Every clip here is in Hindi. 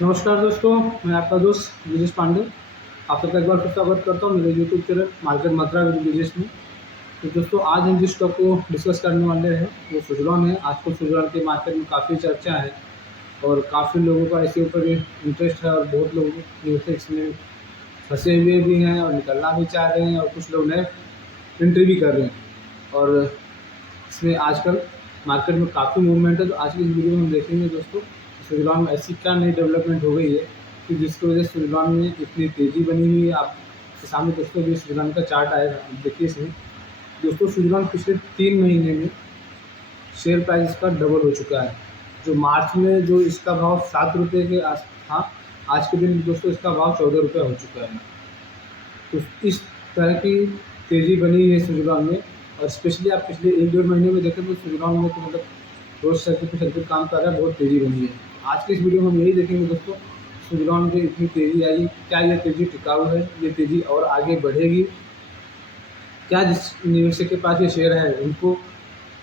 नमस्कार दोस्तों, मैं आपका दोस्त ब्रिजेश पांडे। आप सबका एक बार फिर स्वागत करता हूँ मेरे YouTube channel market Mantra with Brijesh में। तो दोस्तों, आज हम जिस स्टॉक को डिस्कस करने वाले हैं वो सुज़लॉन है। आजकल सुज़लॉन के मार्केट में काफ़ी चर्चा है और काफ़ी लोगों का इसके ऊपर इंटरेस्ट है और बहुत लोग इसमें फंसे हुए भी हैं और निकलना भी चाह रहे हैं और कुछ लोग नए एंट्री भी कर रहे हैं। और इसमें आजकल मार्केट में काफ़ी मूवमेंट है। तो आज की इस वीडियो में हम देखेंगे दोस्तों सुज़लॉन में ऐसी क्या नई डेवलपमेंट हो गई है कि जिसकी वजह से सुज़लॉन में इतनी तेज़ी बनी हुई है। आपके सामने दोस्तों भी सुज़लॉन का चार्ट आएगा, देखिए इसमें। दोस्तों, सुज़लॉन पिछले 3 महीने में शेयर प्राइस इसका डबल हो चुका है। जो मार्च में जो इसका भाव 7 रुपये के आस था, आज के दिन दोस्तों इसका भाव 14 रुपये हो चुका है। तो इस तरह की तेज़ी बनी है सुज़लॉन में। और स्पेशली आप पिछले 1-1.5 महीने में देखें तो सुज़लॉन में तो मतलब रोज सर्किट पे सर्किट काम कर रहा है, बहुत तेज़ी बनी है। आज की इस वीडियो में हम यही देखेंगे दोस्तों, सुज़लॉन में इतनी तेज़ी आई, क्या ये तेज़ी टिकाऊ है, ये तेज़ी और आगे बढ़ेगी? क्या जिस निवेशक के पास ये शेयर है उनको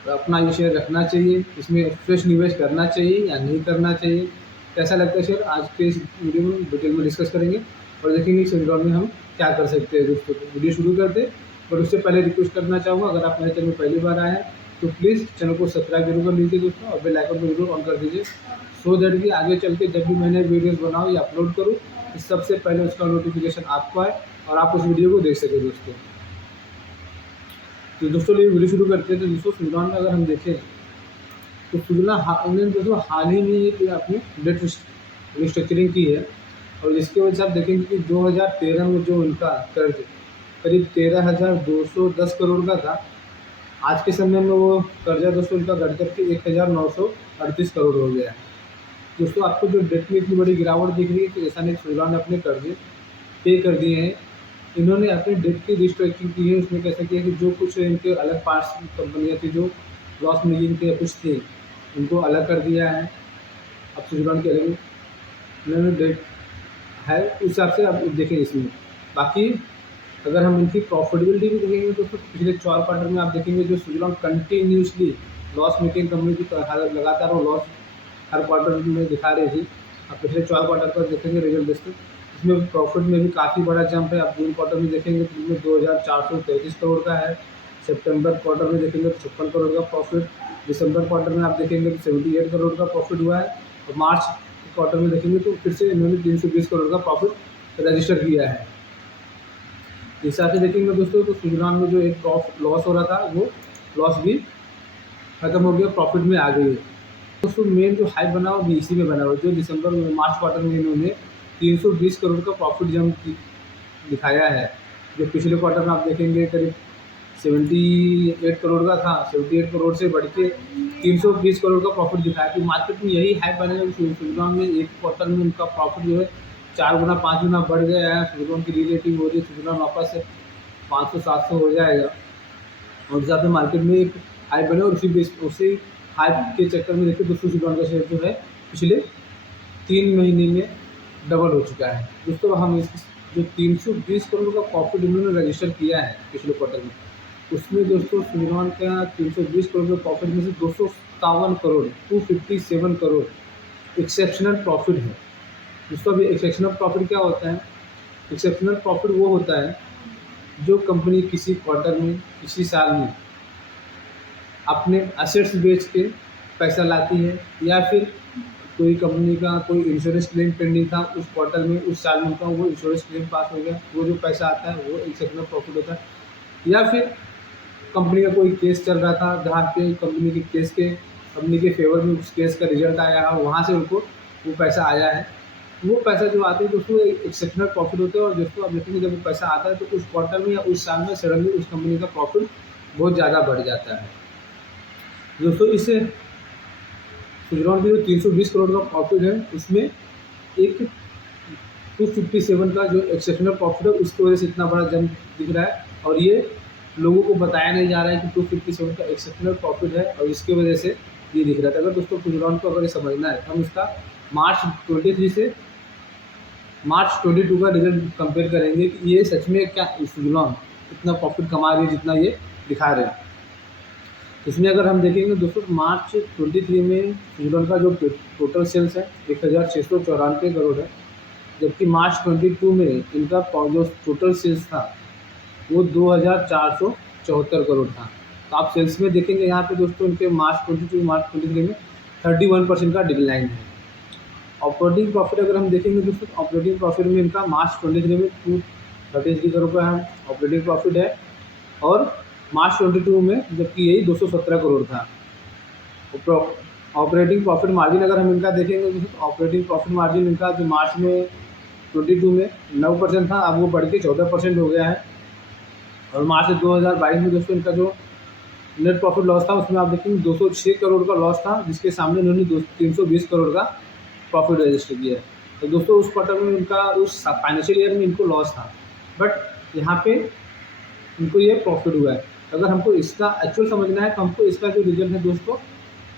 अपना ये शेयर रखना चाहिए, इसमें फ्रेश निवेश करना चाहिए या नहीं करना चाहिए? कैसा लगता है शेयर? आज के इस वीडियो में डिटेल में डिस्कस करेंगे और देखेंगे सुज़लॉन में हम क्या कर सकते हैं दोस्तों। तो वीडियो शुरू करते हैं, और उससे पहले रिक्वेस्ट करना चाहूँगा, अगर आप मेरे चैनल में पहली बार आए हैं तो प्लीज़ चैनल को सब्सक्राइब जरूर कर लीजिए दोस्तों, और बेल आइकन को जरूर ऑन कर दीजिए, सो दैट कि आगे चल के जब भी मैंने वीडियोस बनाऊँ या अपलोड करूँ तो सबसे पहले उसका नोटिफिकेशन आपको आए और आप उस वीडियो को देख सकें दोस्तों। तो दोस्तों ये वीडियो शुरू करते हैं। तो दोस्तों सुज़लॉन में अगर हम देखें तो सुज़लॉन ने दोस्तों हाल ही में ये अपनी डेट रिस्ट्रक्चरिंग की है, और जिसकी वजह से आप देखेंगे कि 2013 में जो उनका कर्ज करीब 13,210 करोड़ का था, आज के समय में वो कर्जा दोस्तों उनका घट करके 1,938 करोड़ हो गया है। दोस्तों, आपको जो डेट में इतनी बड़ी गिरावट दिख रही है तो ऐसा नहीं, सुज़लॉन ने अपने कर्जे पे कर दिए हैं। इन्होंने अपने डेट की रिस्ट्रक्चरिंग की है। उसमें कैसा किया कि जो कुछ इनके अलग पार्ट्स कंपनियाँ थी जो लॉस मेकिंग थे या कुछ थी, उनको अलग कर दिया है। अब सुज़लॉन के अलग इन्होंने डेट है, उस हिसाब से आप देखें इसमें। बाकी अगर हम इनकी प्रॉफिटेबिलिटी भी देखेंगे तो पिछले 4 क्वार्टर में आप देखेंगे जो Suzlon continuously loss making company की लगातार वो लॉस हर क्वार्टर में दिखा रही थी। आप पिछले 4 क्वार्टर पर देखेंगे रिजल्ट देखते, इसमें प्रॉफिट में भी काफ़ी बड़ा जंप है। आप जून क्वार्टर में देखेंगे तो इसमें 2,433 करोड़ का है। सितंबर क्वार्टर में देखेंगे तो 56 करोड़ का प्रॉफिट। दिसंबर क्वार्टर में आप देखेंगे तो 78 करोड़ का प्रॉफिट हुआ है। और मार्च क्वार्टर में देखेंगे तो फिर से इन्होंने 320 करोड़ का प्रॉफिट रजिस्टर किया है। इस हिसाब से देखेंगे दोस्तों तो सुज़लॉन में जो एक लॉस हो रहा था वो लॉस भी खत्म हो गया, प्रॉफिट में आ गई है दोस्तों। मेन जो हाइप बना वो भी इसी में बना हुआ, जो दिसंबर में मार्च क्वार्टर में इन्होंने 320 करोड़ का प्रॉफिट जंप दिखाया है। जो पिछले क्वार्टर में आप देखेंगे करीब 78 करोड़ का था, 78 करोड़ से बढ़ के 320 करोड़ का प्रॉफिट दिखाया। तो मार्केट में यही हाइप बनेगा कि सुज़लॉन में एक क्वार्टर में उनका प्रॉफिट जो है 4 गुना 5 गुना बढ़ गया है। सुज़लॉन की रिलेटिव हो रही है, सुज़लॉन वापस से 500-700 हो जाएगा, और इस हिसाब से मार्केट में एक हाइप बने। और उसी हाइप के चक्कर में देखिए दोस्तों सुज़लॉन का शेयर जो है पिछले 3 महीने में डबल हो चुका है दोस्तों। हम इस जो 320 करोड़ का प्रॉफिट इन्होंने रजिस्टर किया है पिछले क्वार्टर में, उसमें दोस्तों सुज़लॉन का 320 करोड़ के प्रॉफिट में से 257 करोड़ 257 करोड़ एक्सेप्शनल प्रॉफिट है दोस्तों। अभी एक्सेप्शनल प्रॉफिट क्या होता है? एक्सेप्शनल प्रॉफिट वो होता है जो कंपनी किसी क्वार्टर में, किसी साल में अपने असेट्स बेच के पैसा लाती है, या फिर कोई कंपनी का कोई इंश्योरेंस क्लेम पेंडिंग था उस क्वार्टर में, उस साल में उनका वो इंश्योरेंस क्लेम पास हो गया, वो जो पैसा आता है वो एक्सेप्शनल प्रॉफिट होता है। या फिर कंपनी का कोई केस चल रहा था जहाँ पे कंपनी के फेवर में उस केस का रिजल्ट आया है, वहाँ से उनको वो पैसा आया है। वो पैसा जो आता है दोस्तों एक्सेप्शनल प्रॉफिट होता है। और दोस्तों आप देखेंगे जब वो पैसा आता है तो उस क्वार्टर में या उस साल में सडनली उस कंपनी का प्रॉफिट बहुत ज़्यादा बढ़ जाता है दोस्तों। इससे सुज़लॉन की जो 320 करोड़ का प्रॉफिट है उसमें एक 257 का जो एक्सेप्शनल प्रॉफिट है उसकी वजह से इतना बड़ा जंप दिख रहा है, और ये लोगों को बताया नहीं जा रहा है कि 257 का एक्सेप्शनल प्रॉफिट है और इसकी वजह से ये दिख रहा था। अगर दोस्तों सुज़लॉन को अगर ये समझना है तो हम इसका मार्च 23 से मार्च 22 का रिजल्ट कंपेयर करेंगे कि ये सच में क्या सुज़लॉन इतना प्रॉफिट कमा रही है जितना ये दिखा रहे हैं। इसमें अगर हम देखेंगे दोस्तों मार्च 23 में सुजुलॉन का जो टोटल सेल्स है 1694 करोड़ है, जबकि मार्च 22 में इनका जो टोटल सेल्स था वो 2474 करोड़ था। तो आप सेल्स में देखेंगे यहाँ पे दोस्तों इनके मार्च 22 मार्च 23 में 31% का डिक्लाइन है। ऑपरेटिंग प्रॉफिट अगर हम देखेंगे दोस्तों, ऑपरेटिंग प्रॉफिट में इनका मार्च 23 में 233 करोड़ का ऑपरेटिंग प्रॉफिट है, और मार्च 22 में जबकि यही 217 करोड़ था। ऑपरेटिंग प्रॉफिट मार्जिन अगर हम इनका देखेंगे तो ऑपरेटिंग प्रॉफिट मार्जिन इनका जो मार्च में 22 में 9% था, अब वो बढ़ के 14% हो गया है। और मार्च 2022 में दोस्तों इनका जो नेट प्रॉफिट लॉस था उसमें आप देखेंगे 206 करोड़ का लॉस था, जिसके सामने इन्होंने 320 करोड़ का प्रॉफिट रजिस्टर किया है। तो दोस्तों उस क्वार्टर में इनका उस फाइनेंशियल ईयर में इनको लॉस था, बट यहाँ पे इनको ये प्रॉफिट हुआ है। अगर हमको इसका एक्चुअल समझना है तो हमको इसका जो रिजल्ट है दोस्तों,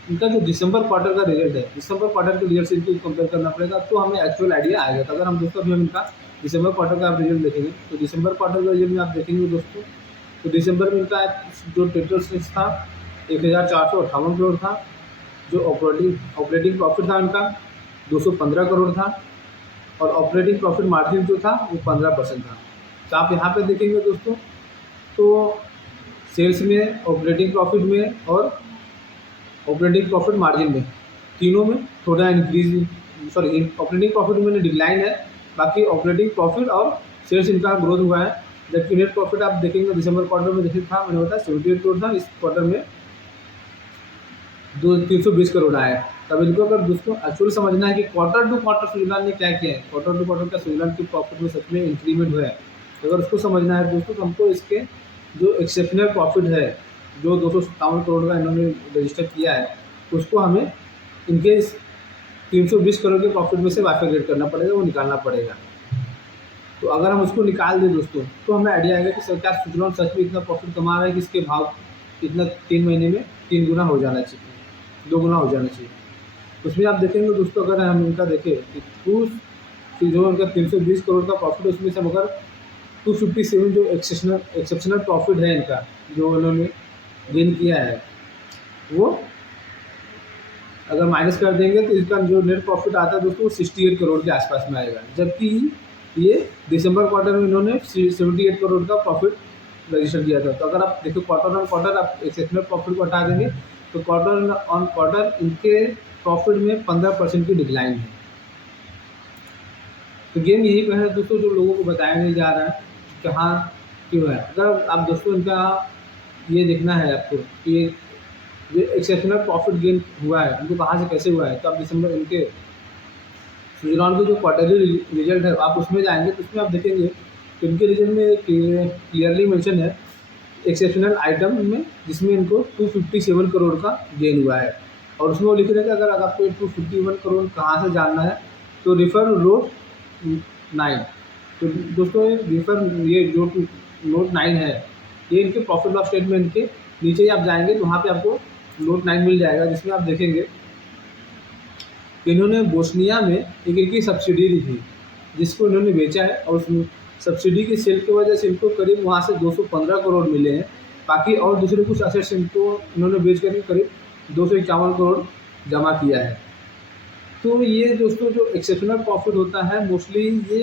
इनका जो दिसंबर क्वार्टर का रिजल्ट है, दिसंबर क्वार्टर के रिजल्ट से इनको कंपेयर करना पड़ेगा, तो हमें एक्चुअल आइडिया आएगा। तो अगर हम दोस्तों अभी हम इनका दिसंबर क्वार्टर का आप रिजल्ट देखेंगे तो दिसंबर क्वार्टर का रिजल्ट में आप देखेंगे दोस्तों, तो दिसंबर में इनका जो टोटल सेल्स था 1458 करोड़ था, जो ऑपरेटिंग प्रॉफिट था इनका 215 करोड़ था, और ऑपरेटिंग प्रॉफिट मार्जिन जो था वो 15% था। तो आप यहाँ पे देखेंगे दोस्तों, तो सेल्स में, ऑपरेटिंग प्रॉफिट में और ऑपरेटिंग प्रॉफिट मार्जिन में, तीनों में थोड़ा ऑपरेटिंग प्रॉफिट में डिक्लाइन है, बाकी ऑपरेटिंग प्रॉफिट और सेल्स इनका ग्रोथ हुआ है। जबकि नेट प्रॉफिट आप देखेंगे दिसंबर क्वार्टर में जैसे था, मैंने बताया 78 करोड़ था, इस क्वार्टर में 320 करोड़ आया है। तब इनको अगर दोस्तों एक्चुअल समझना है कि क्वार्टर टू क्वार्टर सुजुलॉन ने क्या किया है, क्वार्टर टू क्वार्टर का सुजुलॉन की प्रॉफिट में सच में इंक्रीमेंट हुआ है, तो अगर उसको समझना है दोस्तों तो हमको इसके जो एक्सेप्शनल प्रॉफिट है जो 257 करोड़ का इन्होंने रजिस्टर किया है, उसको हमें इनके 320 करोड़ के प्रॉफिट में से बाइफरकेट करना पड़ेगा, वो निकालना पड़ेगा। तो अगर हम उसको निकाल दें दोस्तों तो हमें आइडिया आएगा कि सरकार सुजुलॉन सच में इतना प्रॉफिट कमा रहा है कि इसके भाव इतना 3 महीने में 3 गुना हो जाना चाहिए, 2 गुना हो जाना चाहिए। उसमें आप देखेंगे दोस्तों, अगर हम इनका देखें कि जो उनका 320 करोड़ का प्रॉफिट है उसमें से मगर 257 जो एक्सेप्शनल प्रॉफिट है इनका जो उन्होंने गेन किया है, वो अगर माइनस कर देंगे तो इसका जो नेट प्रॉफिट आता है दोस्तों 68 करोड़ के आसपास में आएगा। जबकि ये दिसंबर क्वार्टर में इन्होंने 78 करोड़ का प्रॉफिट रजिस्टर किया था। तो अगर आप देखो क्वार्टर ऑन क्वार्टर आप एक्सेप्शनल प्रॉफिट को हटा देंगे तो क्वार्टर ऑन क्वार्टर इनके प्रॉफिट में 15% की डिक्लाइन है। तो गेम यही पर है दोस्तों, जो लोगों को बताया नहीं जा रहा है कहाँ क्यों है। अगर आप दोस्तों इनका ये देखना है आपको कि जो एक्सेप्शनल प्रॉफिट गेन हुआ है उनको कहाँ से कैसे हुआ है, तो आप दिसंबर इनके सुजुलॉन के जो क्वार्टरली रिजल्ट है आप उसमें जाएंगे तो उसमें आप देखेंगे कि इनके रिजल्ट में क्लियरली मेंशन है एक्सेप्शनल आइटम में, जिसमें इनको 257 करोड़ का गेन हुआ है। और उसमें वो लिख रहे हैं कि अगर आपको 251 करोड़ कहाँ से जानना है तो रिफ़र नोट 9। तो दोस्तों ये जो नोट 9 है ये इनके प्रॉफिट लॉस स्टेटमेंट के नीचे ही आप जाएंगे तो वहाँ पे आपको नोट 9 मिल जाएगा, जिसमें आप देखेंगे कि इन्होंने बोस्निया में एक इनकी सब्सिडी थी जिसको इन्होंने बेचा है, और उस सब्सिडी की सेल की वजह से इनको करीब वहाँ से 215 करोड़ मिले हैं। बाकी और दूसरे कुछ असेट्स इनको इन्होंने बेच करके करीब 251 करोड़ जमा किया है। तो ये दोस्तों जो एक्सेप्शनल प्रॉफिट होता है मोस्टली ये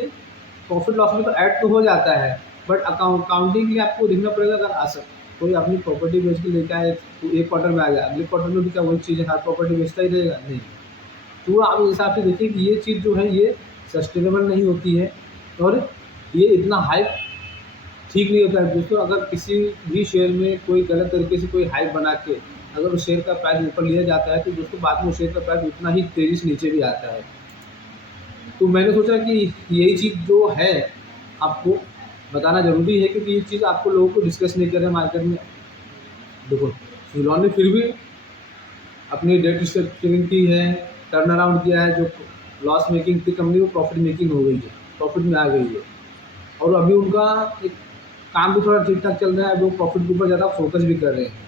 प्रॉफिट लॉस में तो ऐड तो हो जाता है, बट अकाउंटिंग के लिए आपको देखना पड़ेगा। अगर कोई अपनी प्रॉपर्टी बेच के लेके आए तो एक क्वार्टर में आ गया, अगले क्वार्टर में भी क्या वही चीज़ है, हर प्रॉपर्टी बेचता ही रहेगा नहीं। तो आप उस हिसाब से देखिए कि ये चीज़ जो है ये सस्टेनेबल नहीं होती है और ये इतना हाइप ठीक नहीं होता है दोस्तों। अगर किसी भी शेयर में कोई गलत तरीके से कोई हाइप बना के अगर उस शेयर का प्राइस ऊपर लिया जाता है तो दोस्तों बाद में उस शेयर का प्राइस उतना ही तेज़ी से नीचे भी आता है। तो मैंने सोचा कि यही चीज़ जो है आपको बताना ज़रूरी है, क्योंकि ये चीज़ आपको लोगों को डिस्कस नहीं कर रहे मार्केट में। देखो सुजुलॉन ने फिर भी अपनी डेट स्ट्रक्चरिंग की है, टर्न अराउंड किया है, जो लॉस मेकिंग थी कंपनी वो प्रॉफिट मेकिंग हो गई है, प्रॉफिट में आ गई है। और अभी उनका एक काम भी थोड़ा ठीक ठाक चल रहा है, अभी वो प्रॉफिट के ऊपर ज़्यादा फोकस भी कर रहे हैं।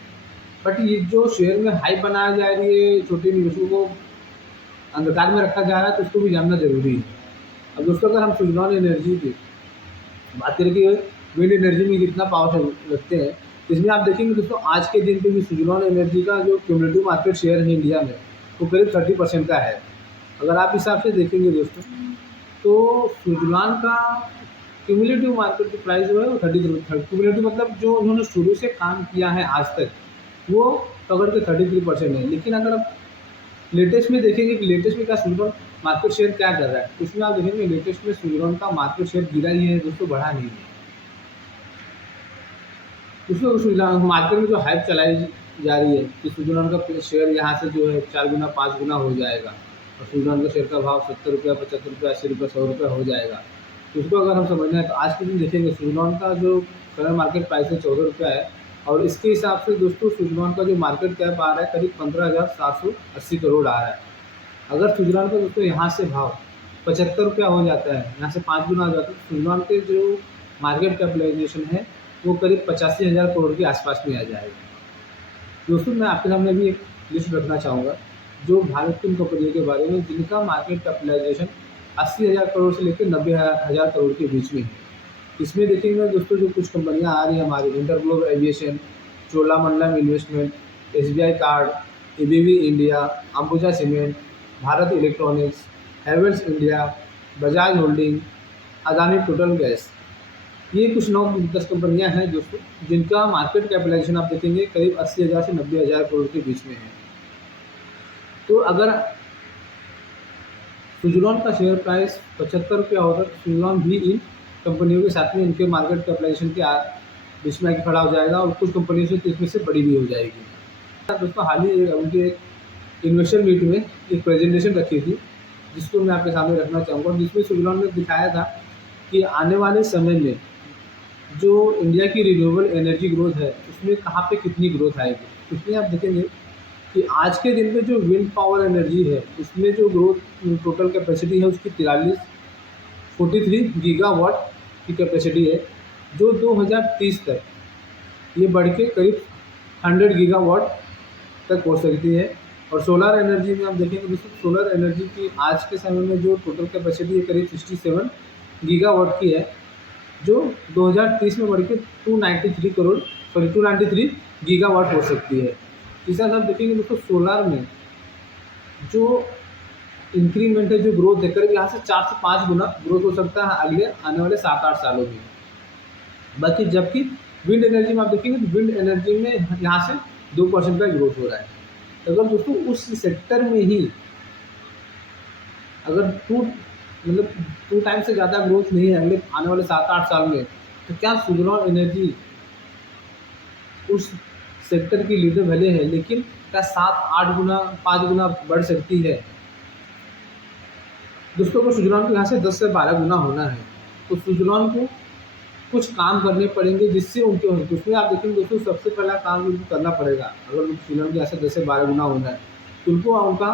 बट ये जो शेयर में हाइप बनाया जा रही है, छोटे निवेशकों को अंधकार में रखा जा रहा है, तो उसको भी जानना जरूरी है। अब दोस्तों अगर हम सुजुलॉन एनर्जी की बात करें कि विंड एनर्जी में कितना पावर रखते हैं, इसमें आप देखेंगे दोस्तों आज के दिन पे भी सुज़लॉन एनर्जी का जो क्यूमुलेटिव मार्केट शेयर है इंडिया में वो करीब 30% का है। अगर आप हिसाब से देखेंगे दोस्तों तो सुज़लॉन का क्यूमुलेटिव मार्केट की प्राइस जो है वो 33 क्यूमुलेटिव मतलब जो उन्होंने शुरू से काम किया है आज तक वो पकड़ के 33% है। लेकिन अगर आप लेटेस्ट में देखेंगे कि लेटेस्ट में क्या सुज़लॉन मार्केट शेयर क्या कर रहा है, उसमें आप देखेंगे लेटेस्ट में सुज़लॉन का मार्केट शेयर गिरा ही है दोस्तों, बढ़ा नहीं है। उसमें सुज़लॉन मार्केट में जो हाइप चलाई जा रही है कि सुज़लॉन का शेयर यहाँ से जो है 4 गुना 5 गुना हो जाएगा और सुज़लॉन का शेयर का भाव 70 रुपया 75 रुपया 80 रुपया 100 रुपया हो जाएगा। तो उसको अगर हम समझना है तो आज के दिन देखेंगे सुज़लॉन का जो करंट मार्केट प्राइस है 14 रुपया है और इसके हिसाब से दोस्तों सुज़लॉन का जो मार्केट कैप आ रहा है करीब 15,780 करोड़ आ रहा है। अगर सुज़लॉन का दोस्तों यहाँ से भाव 75 रुपया हो जाता है, यहाँ से 5 गुना हो जाता है, सुज़लॉन के जो मार्केट कैपिटलाइजेशन है वो करीब 85,000 करोड़ के आसपास में आ जाएगा। दोस्तों मैं आपके सामने भी एक लिस्ट रखना चाहूँगा जो भारत की कंपनियों के बारे में जिनका मार्केट कैपिटलाइजेशन 80,000 करोड़ से लेकर 90,000 करोड़ के बीच में है। इसमें देखेंगे दोस्तों जो कुछ कंपनियां आ रही हैं हमारी InterGlobe aviation, Cholamandalam investment, SBI card, ABB India, Ambuja cement, Bharat electronics, Havells India, Bajaj holding, Adani total gas, ये कुछ 9-10 कंपनियां हैं दोस्तों जिनका मार्केट कैपिटलाइजेशन आप देखेंगे करीब 80,000 से 90,000 करोड़ के बीच में है। तो अगर सुज़लॉन का शेयर प्राइस 75 रुपया होगा तो सुज़लॉन भी इन कंपनियों के साथ में इनके मार्केट कैपिटलाइजेशन के बीच में आके खड़ा हो जाएगा और कुछ कंपनियों से इसमें से बड़ी भी हो जाएगी। दोस्तों हाल ही उनके एक इन्वेस्टर मीट में एक प्रेजेंटेशन रखी थी जिसको मैं आपके सामने रखना चाहूँगा, जिसमें सुज़लॉन ने दिखाया था कि आने वाले समय में जो इंडिया की रिन्यूएबल एनर्जी ग्रोथ है उसमें कहाँ पे कितनी ग्रोथ आएगी। इसमें आप देखेंगे कि आज के दिन में जो विंड पावर एनर्जी है उसमें जो ग्रोथ टोटल कैपेसिटी है उसकी 43 गीगावाट की कैपेसिटी है जो 2030 तक ये बढ़ के करीब 100 गीगावाट तक हो सकती है। और सोलर एनर्जी में आप देखेंगे दोस्तों सोलर एनर्जी की आज के समय में जो टोटल कैपेसिटी है करीब 67 गीगावाट की है जो 2030 में बढ़ के 293 गीगावाट हो सकती है। इस तरह आप देखेंगे दोस्तों सोलर में जो इंक्रीमेंट है जो ग्रोथ है करीब यहाँ से 4 से 5 गुना ग्रोथ हो सकता है अगले आने वाले 7-8 सालों में। बाकी जबकि विंड एनर्जी में आप देखेंगे तो विंड एनर्जी में यहाँ से 2% का ग्रोथ हो रहा है। अगर दोस्तों उस सेक्टर में ही अगर टू टाइम से ज़्यादा ग्रोथ नहीं है अगले आने वाले 7-8 साल में तो क्या सुज़लॉन एनर्जी उस सेक्टर की लीडर भले है लेकिन क्या 7-8 गुना 5 गुना बढ़ सकती है। दोस्तों को सुज़लॉन को यहाँ से 10 से 12 गुना होना है तो सुज़लॉन को कुछ काम करने पड़ेंगे जिससे उनके उसमें आप देखेंगे दोस्तों सबसे पहला काम उनको करना पड़ेगा। अगर सुज़लॉन को यहाँ से 10 से 12 गुना होना है तो उनको उनका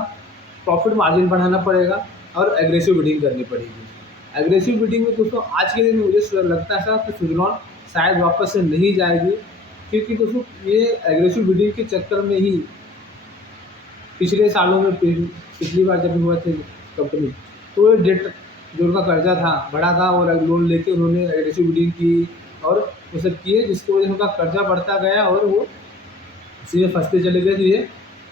प्रॉफिट मार्जिन बढ़ाना पड़ेगा और एग्रेसिव बिडिंग करनी पड़ेगी। एग्रेसिव बिडिंग में दोस्तों आज के दिन में मुझे लगता है कि सुज़लॉन शायद वापस से नहीं जाएगी क्योंकि दोस्तों ये एग्रेसिव बिडिंग के चक्कर में ही पिछले सालों में पिछली बार जब हुआ थे कंपनी तो डेट जो उनका कर्जा था बड़ा था और लोन लेके उन्होंने एग्रेसिव बिडिंग की और वो सब किए जिसकी वजह से उनका कर्जा बढ़ता गया और वो इसी में फंसते चले गए। तो ये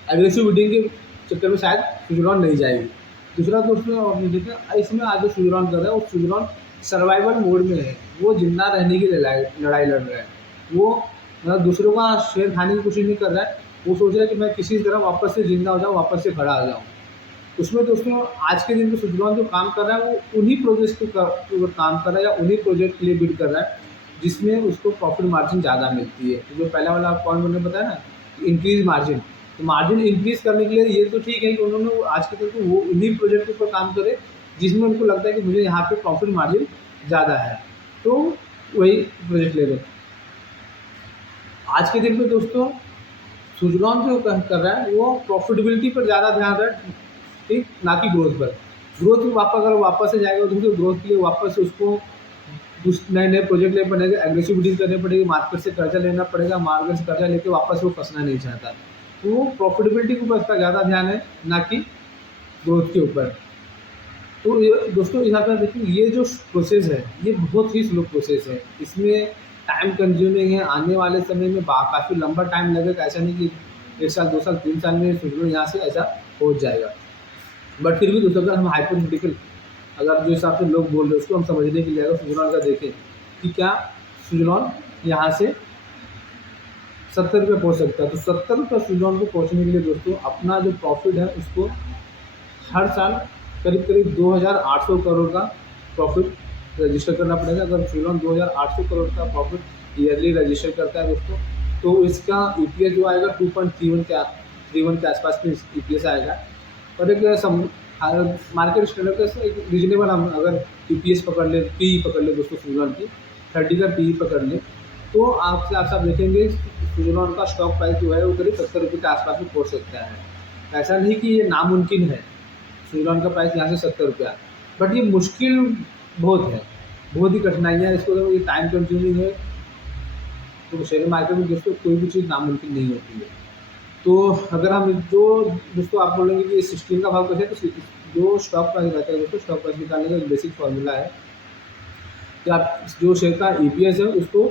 एग्रेसिव बिडिंग के चक्कर में शायद सुज़लॉन नहीं जाएगी। दूसरा दोस्तों आपने देखा इसमें आज जो सुज़लॉन कर रहा है वो सुज़लॉन सर्वाइवल मोड में है, वो जिंदा रहने की लड़ाई लड़ रहा है। वो मतलब दूसरों का शेयर खाने की कोशिश नहीं कर रहा है, वो सोच रहा है कि मैं किसी तरह वापस से जिंदा हो जाऊँ, वापस से खड़ा आ जाऊँ। उसमें दोस्तों आज के दिन में सुज़लॉन जो काम कर रहा है वो उन्हीं प्रोजेक्ट के ऊपर काम कर रहा है या उन्हीं प्रोजेक्ट के लिए बिड कर रहा है जिसमें उसको प्रॉफिट मार्जिन ज़्यादा मिलती है। तो जो पहला वाला पॉइंट मैंने बताया ना इंक्रीज मार्जिन, तो मार्जिन इंक्रीज करने के लिए ये तो ठीक है कि उन्होंने आज के दिन को वो उन्हीं प्रोजेक्ट के ऊपर काम करे जिसमें उनको लगता है कि मुझे यहाँ पे प्रॉफिट मार्जिन ज़्यादा है तो वही प्रोजेक्ट ले लें। आज के दिन पे दोस्तों सुज़लॉन जो कर रहा है वो प्रॉफिटेबिलिटी पर ज़्यादा ध्यान रहा है, ठीक, ना कि ग्रोथ पर। ग्रोथ में अगर वापस से जाएगा तो ग्रोथ के लिए वापस से उसको नए नए प्रोजेक्ट लेने पड़ेगा, एग्रेसिव बिडिंग करनी पड़ेगी, मार्केट से कर्जा लेना पड़ेगा, मार्केट से कर्जा लेके वापस वो फंसना नहीं चाहता। तो वो प्रॉफिटेबिलिटी के ऊपर उसका ज़्यादा ध्यान है ना कि ग्रोथ के ऊपर। तो ये दोस्तों यहाँ पर देखिए ये जो प्रोसेस है ये बहुत ही स्लो प्रोसेस है। इसमें टाइम कंज्यूमिंग है, आने वाले समय में काफ़ी लंबा टाइम लगेगा। ऐसा नहीं कि 1 साल 2 साल 3 साल में स्विट्ज़रलैंड यहाँ से ऐसा पहुँच जाएगा। बट फिर भी दोस्तों अगर हम हाइपोथेटिकल अगर जो हिसाब से लोग बोल रहे हैं उसको हम समझने के लिए अगर स्विट्ज़रलैंड का देखें कि क्या स्विट्ज़रलैंड यहाँ से 70 रुपये पहुँच सकता है, तो 70 रुपये स्विट्ज़रलैंड को पहुँचने के लिए दोस्तों अपना जो प्रॉफिट है उसको हर साल करीब करीब 2,800 करोड़ का प्रॉफिट रजिस्टर करना पड़ेगा। अगर स्विट्ज़रलैंड 2,800 करोड़ का प्रॉफिट ईयरली रजिस्टर करता है दोस्तों, तो इसका ईपीएस जो आएगा 2.31 के आसपास में ईपीएस आएगा। और एक मार्केट स्टैंडर्ड का एक रीजनेबल हम अगर ईपीएस पकड़ ले, पीई पकड़ ले दोस्तों स्विट्ज़रलैंड की 30 का पीई पकड़ ले, तो आप सब देखेंगे स्विट्ज़रलैंड का स्टॉक प्राइस जो है वो करीब 70 रुपये के आसपास में पहुँच सकता है। ऐसा नहीं कि ये नामुमकिन है स्विट्ज़रलैंड का प्राइस यहाँ से 70 रुपया, बट ये मुश्किल बहुत है, बहुत ही कठिनाइयाँ इसको, ये टाइम कंज्यूमिंग है। तो शेयर मार्केट में दोस्तों कोई भी चीज़ नामुमकिन नहीं होती है। तो अगर हम जो दोस्तों आप बोलेंगे कि 16 का भाव कैसे है, तो जो स्टॉक प्राइस रहता है दोस्तों, स्टॉक प्राइस निकालने का एक बेसिक फार्मूला है कि आप जो शेयर का ईपीएस है उसको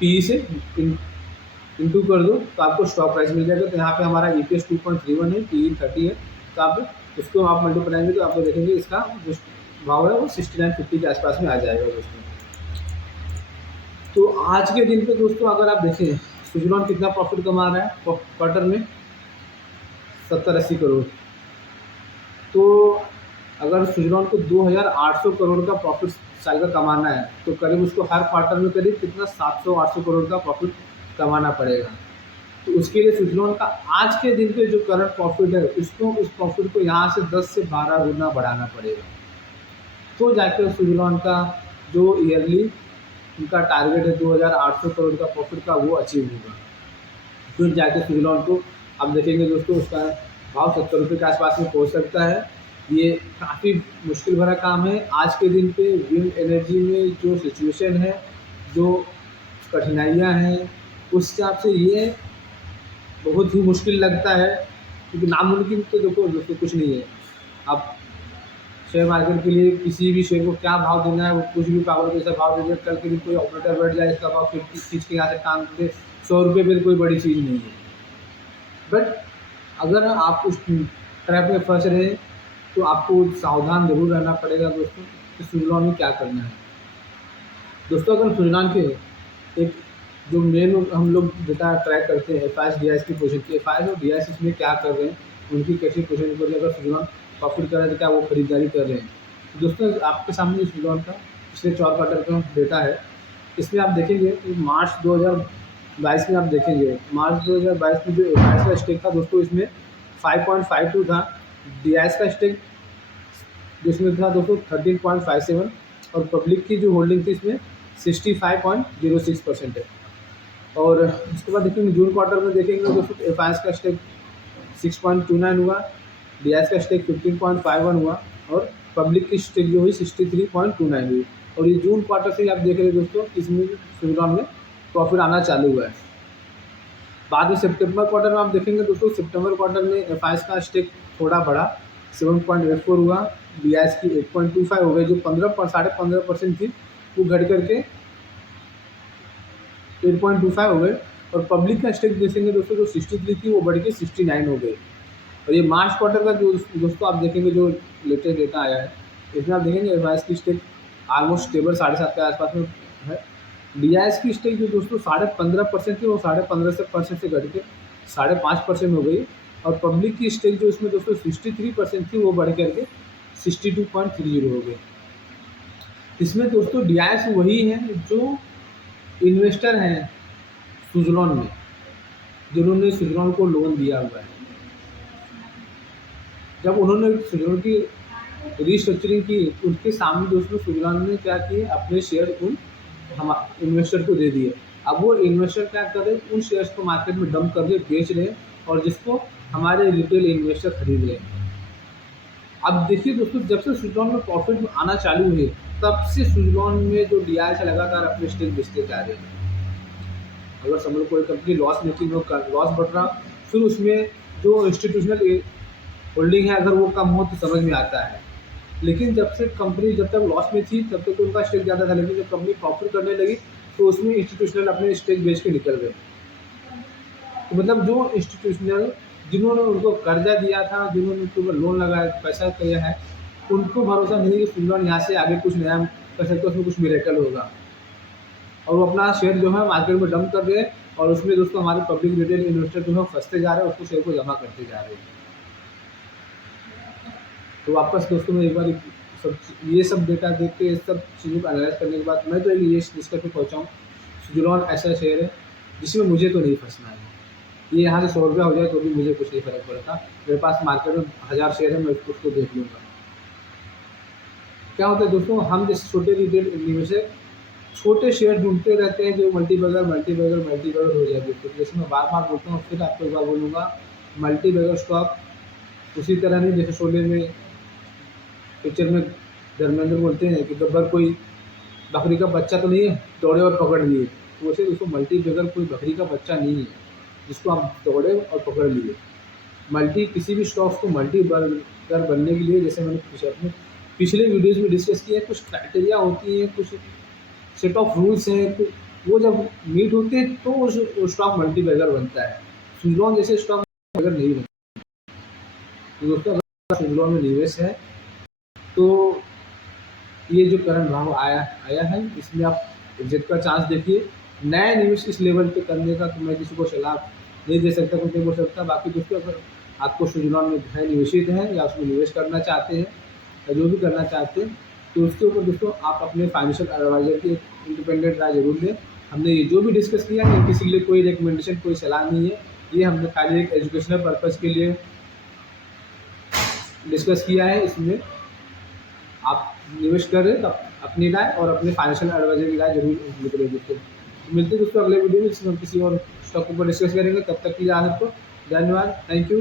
पीई से इंटू कर दो तो आपको स्टॉक प्राइस मिल जाएगा। तो यहाँ पे हमारा ईपीएस 2.31 है, पीई 30 है, तो आप उसको आप मल्टीप्लाई तो आपको देखेंगे इसका जो भाव है वो 69.50 के आसपास में आ जाएगा दोस्तों। तो आज के दिन पे दोस्तों अगर आप देखें स्विट्ज़रलैंड कितना प्रॉफिट कमा रहा है क्वार्टर में 70-80 करोड़। तो अगर स्विट्ज़रलैंड को 2,800 करोड़ का प्रॉफिट साल का कमाना है तो करीब उसको हर क्वार्टर में करीब कितना 700-800 करोड़ का प्रॉफिट कमाना पड़ेगा। तो उसके लिए स्विट्ज़रलैंड का आज के दिन पे जो करंट प्रॉफिट है उसको उस प्रॉफिट को यहाँ से 10 से 12 गुना बढ़ाना पड़ेगा, तो जाकर स्विट्ज़रलैंड का जो ईयरली उनका टारगेट है 2,800 करोड़ का प्रॉफिट का वो अचीव होगा। फिर जाके स्विट्ज़रलैंड को आप देखेंगे दोस्तों उसका भाव 70 रुपये के आसपास में पहुँच सकता है। ये काफ़ी मुश्किल भरा काम है। आज के दिन पे विंड एनर्जी में जो सिचुएशन है, जो कठिनाइयाँ हैं, उस हिसाब से ये बहुत ही मुश्किल लगता है, क्योंकि नामुमकिन तो देखो दोस्तों कुछ नहीं है। आप शेयर मार्केट के लिए किसी भी शेयर को क्या भाव देना है वो कुछ भी पावर के ऐसा भाव दे दे, कल के दिन कोई ऑपरेटर बैठ जाए इसका भाव 50 खींच के यहाँ से टांग दे 100 रुपये पे कोई बड़ी चीज़ नहीं है। बट अगर आप उस ट्रैप में फंस रहे हैं तो आपको सावधान जरूर रहना पड़ेगा दोस्तों कि स्विट्ज़रलैंड में क्या करना है। दोस्तों अगर स्विट्ज़रलैंड के एक जो मेन हम लोग डेटा ट्रैक करते हैं एफआईएस डीआईएस की पोजीशन की, एफआईएस और डीआईएस इसमें क्या कर रहे हैं, उनकी कैसी पोजीशन पर अगर स्विट्ज़रलैंड प्रॉफिट कर रहे हैं तो क्या वो खरीदारी कर रहे हैं। दोस्तों आपके सामने स्विट्ज़रलैंड का पिछले 4 क्वार्टर का डेटा है। इसमें आप देखेंगे कि मार्च 2022 में आप देखेंगे मार्च 2022 में जो एफआईएस का स्टेक था दोस्तों इसमें 5.52 था, डीआईएस का स्टेक जिसमें था दोस्तों 13.57 और पब्लिक की जो होल्डिंग थी इसमें 65.06% है। और उसके बाद देखेंगे जून क्वार्टर में देखेंगे दोस्तों एफआईएस का स्टेक 6.29 हुआ, डीआईएस का स्टेक 15.51 हुआ और पब्लिक की स्टेक जो हुई 63.29 हुई। और ये जून क्वार्टर से आप देख रहे हैं दोस्तों इसमें स्विट्ज़रलैंड में प्रॉफिट आना चालू हुआ है। बाद में सितंबर क्वार्टर में आप देखेंगे दोस्तों सितंबर क्वार्टर में एफआईएस का स्टेक थोड़ा बढ़ा 7.84 हुआ, डीआईएस की 8.25 हो गई, जो 15.5% थी वो घट करके 8.25 हो गए। और पब्लिक का स्टेक देखेंगे दोस्तों जो 63 थी वो बढ़ के 69 हो गई। और ये मार्च क्वार्टर का जो दोस्तों आप देखेंगे जो लेटेस्ट डेटा आया है इसमें आप देखेंगे एफआईएस की स्टेक ऑलमोस्ट स्टेबल 7.5 के आसपास में है। डीआईएस की स्टेक जो दोस्तों 15.5% थी वो 15.5% से घट के 5.5% हो गई। और पब्लिक की स्टेक जो इसमें दोस्तों 63% थी वो बढ़ करके 62.30 हो गई। इसमें दोस्तों डीआईएस वही है जो इन्वेस्टर हैं स्विट्ज़रलैंड में, जिन्होंने स्विट्ज़रलैंड को लोन दिया हुआ है। जब उन्होंने स्विट्ज़रलैंड की रीस्ट्रक्चरिंग की उनके सामने दोस्तों स्विट्ज़रलैंड ने क्या किए, अपने शेयर उन हम इन्वेस्टर को दे दिए। अब वो इन्वेस्टर क्या कर रहे हैं, उन शेयर्स को मार्केट में डंप कर रहे बेच रहे हैं और जिसको हमारे रिटेल इन्वेस्टर खरीद रहे हैं। अब देखिए दोस्तों जब से स्विट्ज़रलैंड में प्रॉफिट आना चालू हुए तब से स्विट्ज़रलैंड में जो डीआईएस है लगातार अपने स्टेक बेचते जा रहे हैं। अगर समझ कोई कंपनी लॉस मेकिंग हो, लॉस बढ़ रहा, फिर उसमें जो इंस्टीट्यूशनल होल्डिंग है अगर वो कम हो तो समझ में आता है। लेकिन जब से कंपनी जब तक लॉस में थी तब तक तो उनका स्टेक ज़्यादा था, लेकिन जब कंपनी प्रॉफिट करने लगी तो उसमें इंस्टीट्यूशनल अपने स्टेज बेच के निकल गए। तो मतलब जो इंस्टीट्यूशनल जिन्होंने उनको कर्जा दिया था, जिन्होंने उनके ऊपर लोन लगाया, पैसा किया है, उनको भरोसा नहीं कि सुजलॉन यहाँ से आगे कुछ नया कर सकते, उसमें कुछ मिरेकल होगा। और वो अपना शेयर जो है मार्केट में डंप कर रहे हैं, और उसमें दोस्तों हमारे पब्लिक रिटेल इन्वेस्टर जो है फंसते जा रहे हैं, उसको शेयर को जमा करते जा रहे हैं। तो वापस दोस्तों मैं एक बार ये सब डेटा देख के, इस सब चीज़ों को एनालाइज करने के बाद मैं तो ये डिस्कस पे पहुँचा हूँ, सुजलॉन ऐसा शेयर है जिसमें मुझे तो नहीं फंसना है। ये यहाँ से 100 रुपया हो जाए तो भी मुझे कुछ नहीं फ़र्क पड़ता। मेरे पास मार्केट में 1000 शेयर है, मैं उसको देख लूँगा। क्या होता है दोस्तों, हम जैसे छोटे रिटेल निवेशक छोटे शेयर ढूंढते रहते हैं जो मल्टीबैगर हो जाए। तो जैसे मैं बार बार बोलता हूँ, फिर आपको एक बार बोलूँगा, मल्टीबैगर स्टॉक उसी तरह नहीं जैसे शोले में पिक्चर में धर्मेंद्र बोलते हैं कि गब्बर कोई बकरी का बच्चा तो नहीं है दौड़े और पकड़ लिए। तो वैसे दोस्तों मल्टीबैगर कोई बकरी का बच्चा नहीं है जिसको आप दौड़े और पकड़ लिए। किसी भी स्टॉक्स को मल्टीबैगर बनने के लिए, जैसे मैंने अपने पिछले वीडियोज़ में डिस्कस किया है, कुछ क्राइटेरिया होती है, कुछ सेट ऑफ रूल्स हैं, तो वो जब मीट होते हैं तो वो स्टॉक मल्टीबैगर बनता है। सुजलॉन जैसे स्टॉक अगर नहीं बनता। तो दोस्तों अगर सुजलॉन में निवेश है तो ये जो करंट भाव आया है, इसमें आप एग्जिट का चांस देखिए। नया निवेश इस लेवल पे करने का तो मैं किसी को सलाह नहीं दे सकता, कुछ नहीं बोल सकता। बाकी दोस्तों अगर आपको सुजलॉन में है, निवेशित हैं या उसमें निवेश करना चाहते हैं या जो भी करना चाहते हैं, तो उसके ऊपर दोस्तों आप अपने फाइनेंशियल एडवाइजर की इंडिपेंडेंट राय जरूर लें। हमने ये जो भी डिस्कस किया है किसी के लिए कोई रिकमेंडेशन, कोई सलाह नहीं है, ये हमने खाली एक एजुकेशनल पर्पज़ के लिए डिस्कस किया है। इसमें आप निवेश कर रहे हैं तो अपनी राय और अपने फाइनेंशियल एडवाइजर की राय जरूर निकले दोस्तों। मिलते हैं दोस्तों अगले वीडियो में, जिसमें हम किसी और स्टॉक के ऊपर डिस्कस करेंगे। तब तक के लिए आप सबको धन्यवाद, थैंक यू।